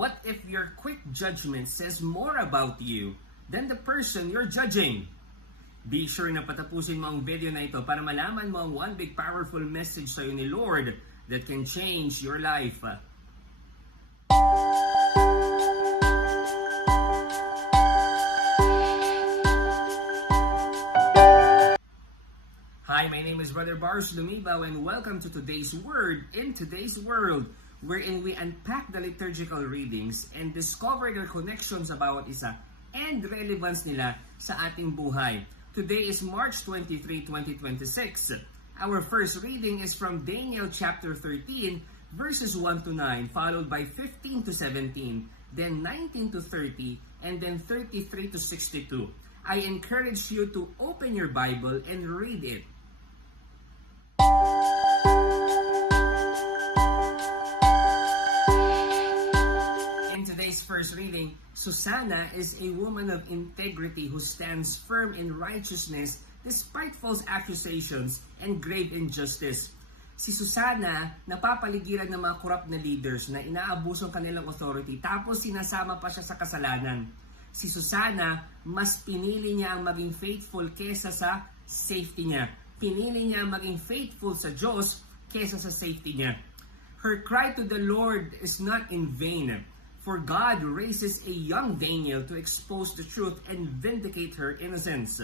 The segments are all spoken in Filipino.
What if your quick judgment says more about you than the person you're judging? Be sure na patapusin mo ang video na ito para malaman mo ang one big powerful message sa'yo ni Lord that can change your life. Hi, my name is Brother Bars Lumibaw and welcome to today's Word in Today's World, wherein we unpack the liturgical readings and discover their connections about isa and relevance nila sa ating buhay. Today is March 23, 2026. Our first reading is from Daniel chapter 13, verses 1 to 9, followed by 15 to 17, then 19 to 30, and then 33 to 62. I encourage you to open your Bible and read it. In today's first reading, Susanna is a woman of integrity who stands firm in righteousness despite false accusations and grave injustice. Si Susanna, napapaligiran ng mga corrupt na leaders na inaabuso ang kanilang authority tapos sinasama pa siya sa kasalanan. Si Susanna, mas pinili niya ang maging faithful kesa sa safety niya. Pinili niya ang maging faithful sa Diyos kesa sa safety niya. Her cry to the Lord is not in vain, for God raises a young Daniel to expose the truth and vindicate her innocence.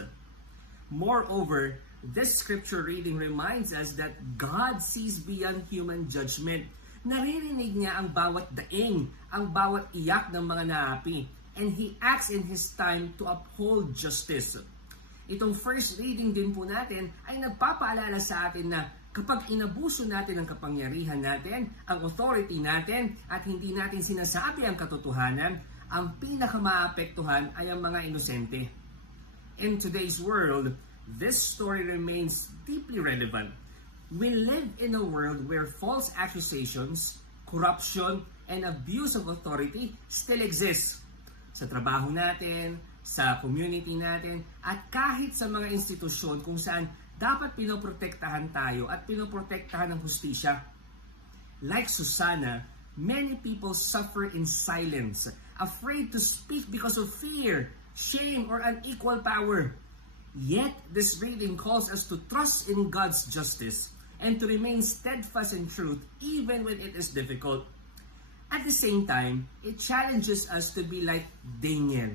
Moreover, this scripture reading reminds us that God sees beyond human judgment. Naririnig niya ang bawat daing, ang bawat iyak ng mga naapi, and He acts in His time to uphold justice. Itong first reading din po natin ay nagpapaalala sa atin na kapag inabuso natin ang kapangyarihan natin, ang authority natin, at hindi natin sinasabi ang katotohanan, ang pinakamaapektuhan ay ang mga inosente. In today's world, this story remains deeply relevant. We live in a world where false accusations, corruption, and abuse of authority still exist. Sa trabaho natin, sa community natin, at kahit sa mga institusyon kung saan dapat pinoprotektahan tayo at pinoprotektahan ng hustisya. Like Susanna, many people suffer in silence, afraid to speak because of fear, shame, or unequal power. Yet, this reading calls us to trust in God's justice and to remain steadfast in truth even when it is difficult. At the same time, it challenges us to be like Daniel.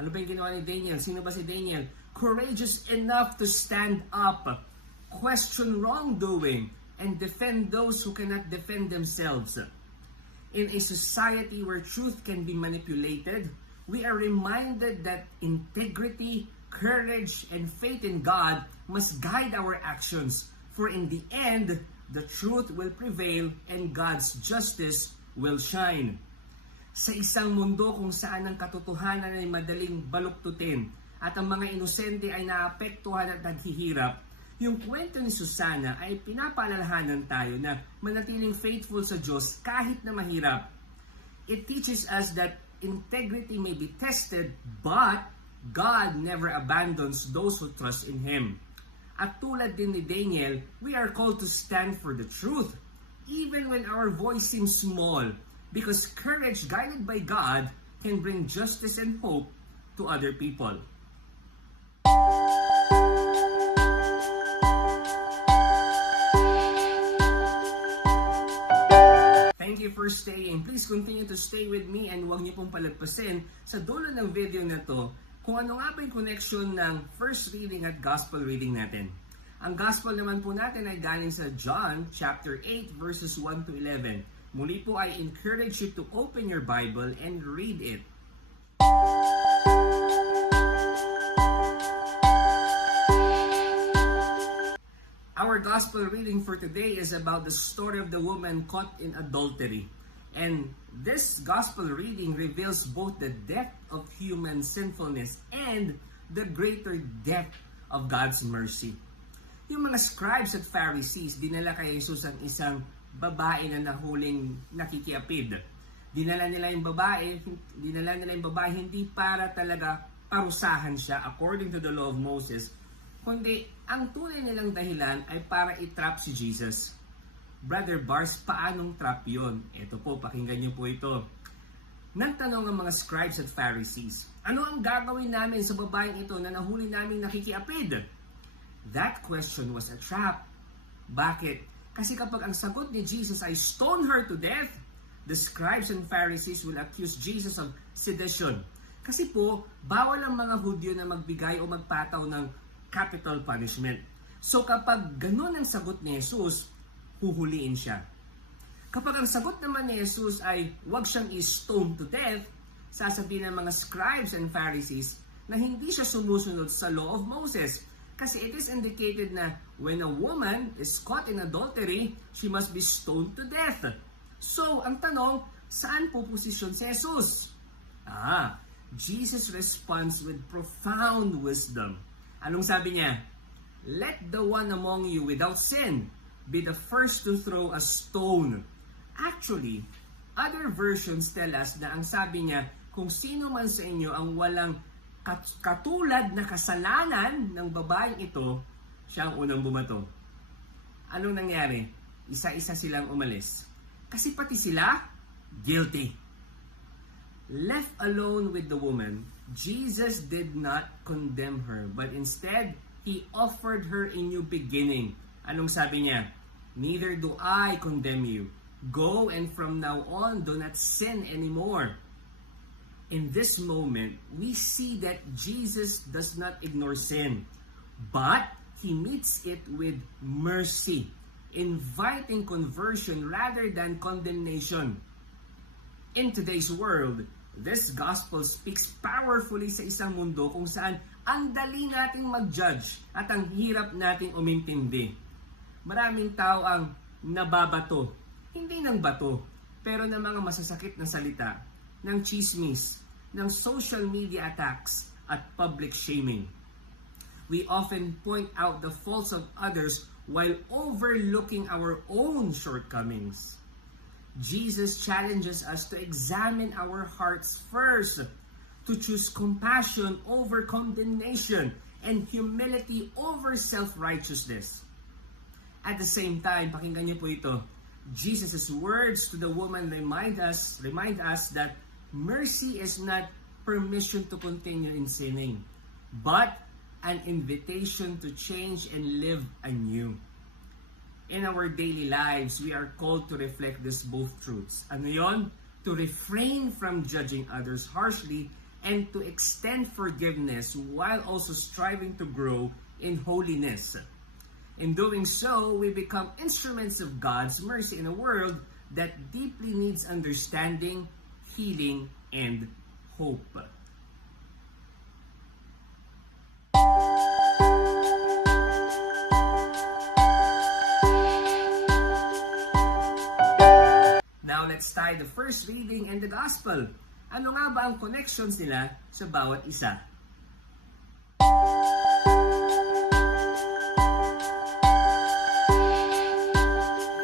Ano ba yung ginawa ni Daniel? Sino ba si Daniel? Courageous enough to stand up, question wrongdoing, and defend those who cannot defend themselves. In a society where truth can be manipulated, we are reminded that integrity, courage, and faith in God must guide our actions. For in the end, the truth will prevail and God's justice will shine. Sa isang mundo kung saan ang katotohanan ay madaling baluktutin at ang mga inosente ay naapektuhan at naghihirap, yung kwento ni Susanna ay pinapaalalahanan tayo na manatiling faithful sa Diyos kahit na mahirap. It teaches us that integrity may be tested, but God never abandons those who trust in Him. At tulad din ni Daniel, we are called to stand for the truth, even when our voice seems small, because courage guided by God can bring justice and hope to other people. Thank you for staying. Please continue to stay with me and huwag niyo pong palagpasin sa dulo ng video na to kung ano nga ba yung connection ng first reading at gospel reading natin. Ang gospel naman po natin ay galing sa John chapter 8 verses 1 to 11. Muli po, I encourage you to open your Bible and read it. Our gospel reading for today is about the story of the woman caught in adultery. And this gospel reading reveals both the depth of human sinfulness and the greater depth of God's mercy. Yung mga scribes at Pharisees, dinala kay Jesus ang isang babae na nahuling nakikiapid. Dinala nila yung babae hindi para talaga parusahan siya according to the law of Moses, kundi ang tunay nilang dahilan ay para i-trap si Jesus. Brother Bars, paanong trap yun? Ito po, pakinggan niyo po ito. Nagtanong ang mga scribes at Pharisees, ano ang gagawin namin sa babaeng ito na nahuli naming nakikiapid? That question was a trap. Bakit? Kasi kapag ang sagot ni Jesus ay stone her to death, the scribes and Pharisees will accuse Jesus of sedition. Kasi po, bawal ang mga Hudyo na magbigay o magpataw ng capital punishment. So kapag ganun ang sagot ni Jesus, huhuliin siya. Kapag ang sagot naman ni Jesus ay huwag siyang i-stone to death, sasabihin ng mga scribes and Pharisees na hindi siya sumusunod sa law of Moses. Kasi it is indicated na when a woman is caught in adultery, she must be stoned to death. So, ang tanong, saan po posisyon si Jesus? Jesus responds with profound wisdom. Anong sabi niya? Let the one among you without sin be the first to throw a stone. Actually, other versions tell us na ang sabi niya, kung sino man sa inyo ang walang katulad na kasalanan ng babaeng ito, siya ang unang bumato. Anong nangyari? Isa-isa silang umalis. Kasi pati sila, guilty. Left alone with the woman, Jesus did not condemn her, but instead, He offered her a new beginning. Anong sabi niya? Neither do I condemn you. Go and from now on, do not sin anymore. In this moment, we see that Jesus does not ignore sin, but He meets it with mercy, inviting conversion rather than condemnation. In today's world, this gospel speaks powerfully sa isang mundo kung saan ang dali nating mag-judge at ang hirap nating umintindi. Maraming tao ang nababato, hindi ng bato, pero ng mga masasakit na salita, ng chismis, ng social media attacks at public shaming. We often point out the faults of others while overlooking our own shortcomings. Jesus challenges us to examine our hearts first, to choose compassion over condemnation and humility over self-righteousness. At the same time, pakinggan niyo po ito, Jesus' words to the woman remind us that mercy is not permission to continue in sinning, but an invitation to change and live anew. In our daily lives, we are called to reflect these both truths. Ano yon? To refrain from judging others harshly and to extend forgiveness while also striving to grow in holiness. In doing so, we become instruments of God's mercy in a world that deeply needs understanding, healing, and hope. Now let's tie the first reading and the gospel. Ano nga ba ang connections nila sa bawat isa?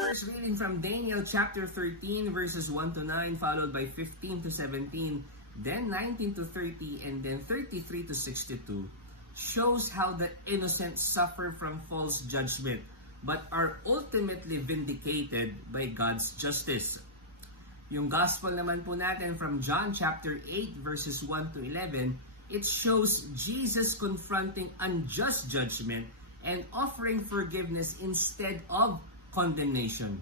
First reading from Daniel chapter 13 verses 1 to 9, followed by 15 to 17, then 19 to 30, and then 33 to 62, shows how the innocent suffer from false judgment but are ultimately vindicated by God's justice. Yung gospel naman po natin from John chapter 8 verses 1 to 11, it shows Jesus confronting unjust judgment and offering forgiveness instead of condemnation.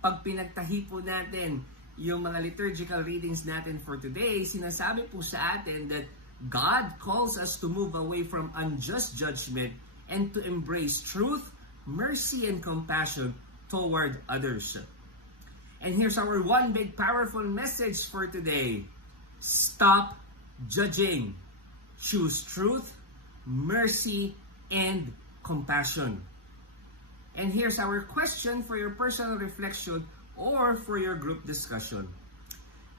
Pag pinagtahi po natin yung mga liturgical readings natin for today, sinasabi po sa atin that God calls us to move away from unjust judgment and to embrace truth, mercy, and compassion toward others. And here's our one big powerful message for today. Stop judging. Choose truth, mercy, and compassion. And here's our question for your personal reflection or for your group discussion.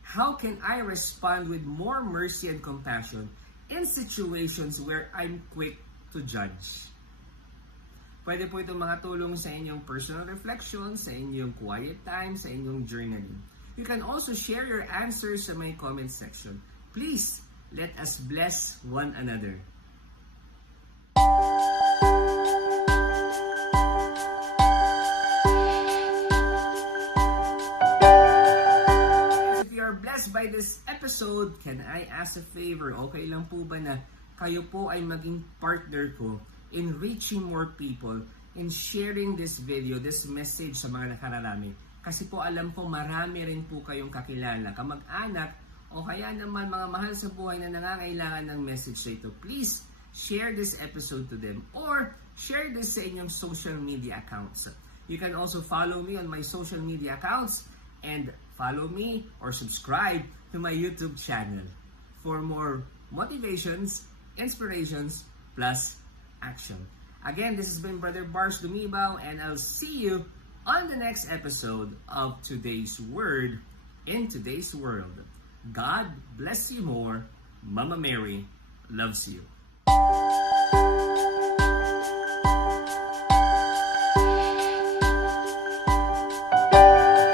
How can I respond with more mercy and compassion in situations where I'm quick to judge? Pwede po itong mga tulong sa inyong personal reflection, sa inyong quiet time, sa inyong journaling. You can also share your answers sa my comment section. Please, let us bless one another. If you are blessed blessed by this episode, can I ask a favor? Okay lang po ba na kayo po ay maging partner ko in reaching more people, in sharing this video, this message sa mga nakararami? Kasi po alam ko marami rin po kayong kakilala, kamag-anak, o kaya naman mga mahal sa buhay na nangangailangan ng message na ito. Please share this episode to them or share this sa inyong social media accounts. You can also follow me on my social media accounts and follow me or subscribe to my YouTube channel for more motivations, inspirations, plus action. Again, this has been Brother Bars Dumibaw, and I'll see you on the next episode of Today's Word in Today's World. God bless you more. Mama Mary loves you.